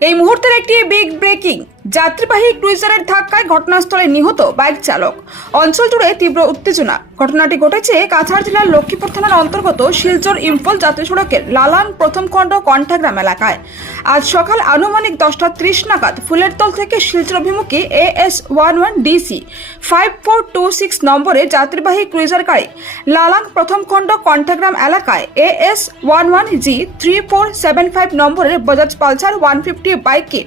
এই মুহূর্তের একটি বিগ ব্রেকিং যাত্রীবাহী ক্রুইজারের ধাক্কায় ঘটনাস্থলে নিহত বাইক চালক। অঞ্চল জুড়ে তীব্র উত্তেজনা। ঘটনাটি ঘটেছে কাছাড় জেলার লক্ষ্মীপুর থানার অন্তর্গত শিলচর ইম্ফল জাতীয় সড়কের লালান প্রথম খণ্ড কণ্ঠাগ্রাম এলাকায়। আজ সকাল আনুমানিক দশটা ত্রিশ নাগাদ ফুলের ফুলেরতল থেকে শিলচর অভিমুখী A S one one DC five four two six নম্বরে যাত্রীবাহী ক্রুইজার গাড়ি লালাং প্রথম খণ্ড কণ্ঠাগ্রাম এলাকায় A S one one G three four seven five নম্বরের বজাজ পালসার ওয়ান ফিফটি বাইককে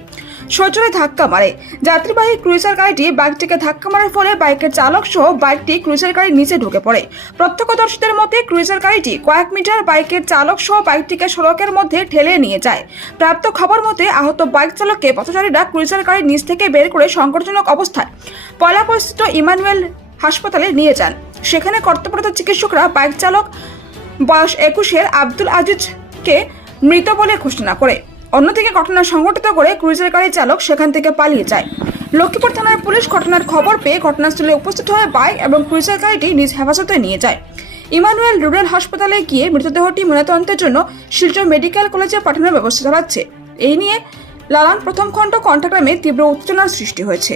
সজোরে ধাক্কা মারে। যাত্রীবাহী ক্রুইজার গাড়িটি বাইকটিকে ধাক্কা মারার ফলে বাইকের চালক সহ বাইকটি ক্রুইজার গাড়ির নিচে ঢুকে পড়ে। প্রত্যক্ষদর্শীদের মতে ক্রুইজার গাড়িটি কয়েক মিটার বাইকের চালক সহ বাইকটিকে সড়কের মধ্যে ঠেলে নিয়ে যায়। প্রাপ্ত খবর মতে আহত বাইক চালককে পথচারীরা ক্রুইজার গাড়ির নিচ থেকে বের করে সংকটজনক অবস্থায় পয়লা পরিস্থিত ইমানুয়েল হাসপাতালে নিয়ে যান। সেখানে কর্তব্যরত চিকিৎসকরা বাইক চালক বয়স একুশের আব্দুল আজিজকে মৃত বলে ঘোষণা করে। অন্যদিকে ঘটনা সংঘটিত করে ক্রুজের গাড়ির চালক সেখান থেকে পালিয়ে যায়। লক্ষ্মীপুর থানার পুলিশ ঘটনার খবর পেয়ে ঘটনাস্থলে উপস্থিত হয়ে বাইক এবং ক্রুজের গাড়িটি নিজ হেফাজতে নিয়ে যায়। ইমানুয়েল রুরাল হাসপাতালে গিয়ে মৃতদেহটি ময়নাতদন্তের জন্য শিলচর মেডিকেল কলেজে পাঠানোর ব্যবস্থা চালাচ্ছে। এই নিয়ে লালান প্রথম খণ্ড কন্ট্রাগ্রামে তীব্র উত্তেজনার সৃষ্টি হয়েছে।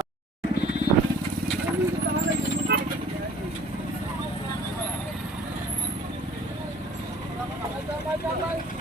Bye, bye, bye.